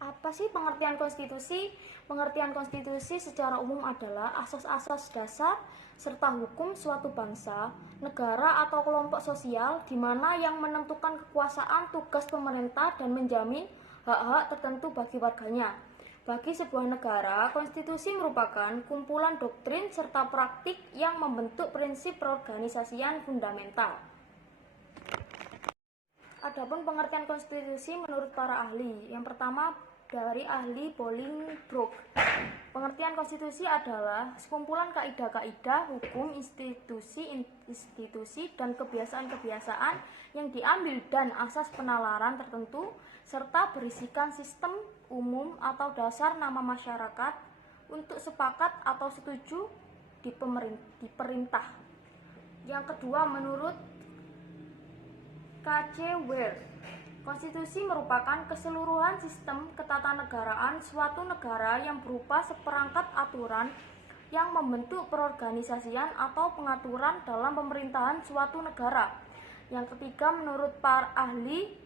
Apa sih pengertian konstitusi? Pengertian konstitusi secara umum adalah asas-asas dasar serta hukum suatu bangsa, negara atau kelompok sosial di mana yang menentukan kekuasaan tugas pemerintah dan menjamin hak-hak tertentu bagi warganya. Bagi sebuah negara, konstitusi merupakan kumpulan doktrin serta praktik yang membentuk prinsip perorganisasian fundamental. Adapun pengertian konstitusi menurut para ahli. Yang pertama dari ahli Bolingbroke. Pengertian konstitusi adalah sekumpulan kaidah-kaidah, hukum, institusi, dan kebiasaan-kebiasaan yang diambil dan asas penalaran tertentu serta berisikan sistem umum atau dasar nama masyarakat untuk sepakat atau setuju di perintah. Yang kedua menurut K.C. Ware, konstitusi merupakan keseluruhan sistem ketatanegaraan suatu negara yang berupa seperangkat aturan yang membentuk perorganisasian atau pengaturan dalam pemerintahan suatu negara. Yang ketiga menurut para ahli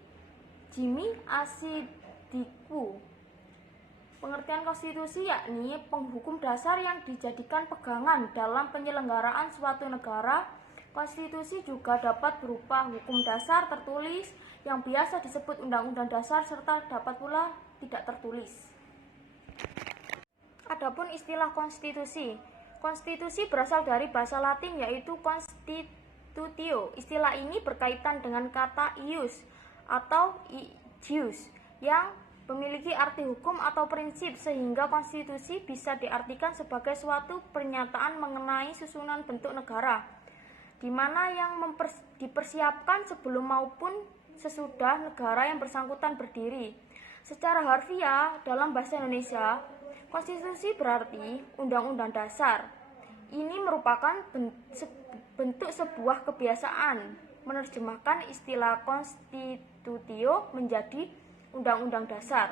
Jimmy Asidiku, pengertian konstitusi yakni penghukum dasar yang dijadikan pegangan dalam penyelenggaraan suatu negara. Konstitusi juga dapat berupa hukum dasar tertulis yang biasa disebut undang-undang dasar serta dapat pula tidak tertulis. Adapun istilah konstitusi. Konstitusi berasal dari bahasa Latin yaitu constitutio. Istilah ini berkaitan dengan kata ius atau ius yang memiliki arti hukum atau prinsip, sehingga konstitusi bisa diartikan sebagai suatu pernyataan mengenai susunan bentuk negara, di mana yang dipersiapkan sebelum maupun sesudah negara yang bersangkutan berdiri. Secara harfiah dalam bahasa Indonesia, konstitusi berarti undang-undang dasar. Ini merupakan bentuk sebuah kebiasaan menerjemahkan istilah konstitutio menjadi undang-undang dasar.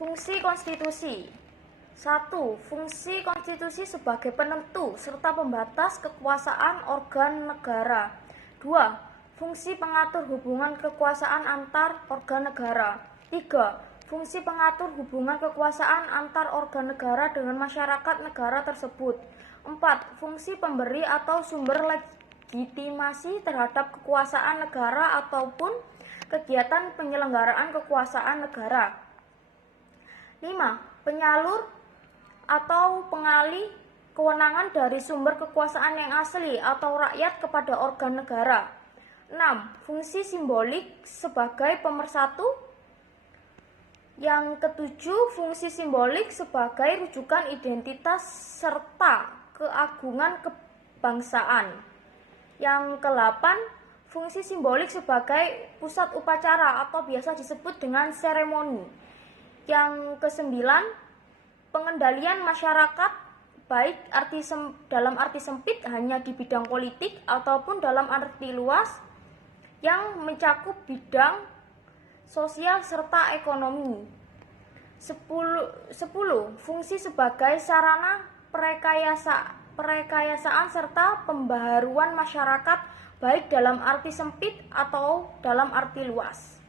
Fungsi konstitusi. 1. Fungsi konstitusi sebagai penentu serta pembatas kekuasaan organ negara. 2. Fungsi pengatur hubungan kekuasaan antar organ negara. 3. Fungsi pengatur hubungan kekuasaan antar organ negara dengan masyarakat negara tersebut. 4. Fungsi pemberi atau sumber legitimasi terhadap kekuasaan negara ataupun kegiatan penyelenggaraan kekuasaan negara. 5. Penyalur atau pengalih kewenangan dari sumber kekuasaan yang asli atau rakyat kepada organ negara. 6. Fungsi simbolik sebagai pemersatu. Yang ketujuh, fungsi simbolik sebagai rujukan identitas serta keagungan kebangsaan. Yang ke-8, fungsi simbolik sebagai pusat upacara atau biasa disebut dengan seremoni. Yang ke-9, pengendalian masyarakat baik dalam arti sempit hanya di bidang politik ataupun dalam arti luas yang mencakup bidang sosial serta ekonomi. 10. Fungsi sebagai sarana perekayasaan serta pembaharuan masyarakat baik dalam arti sempit atau dalam arti luas.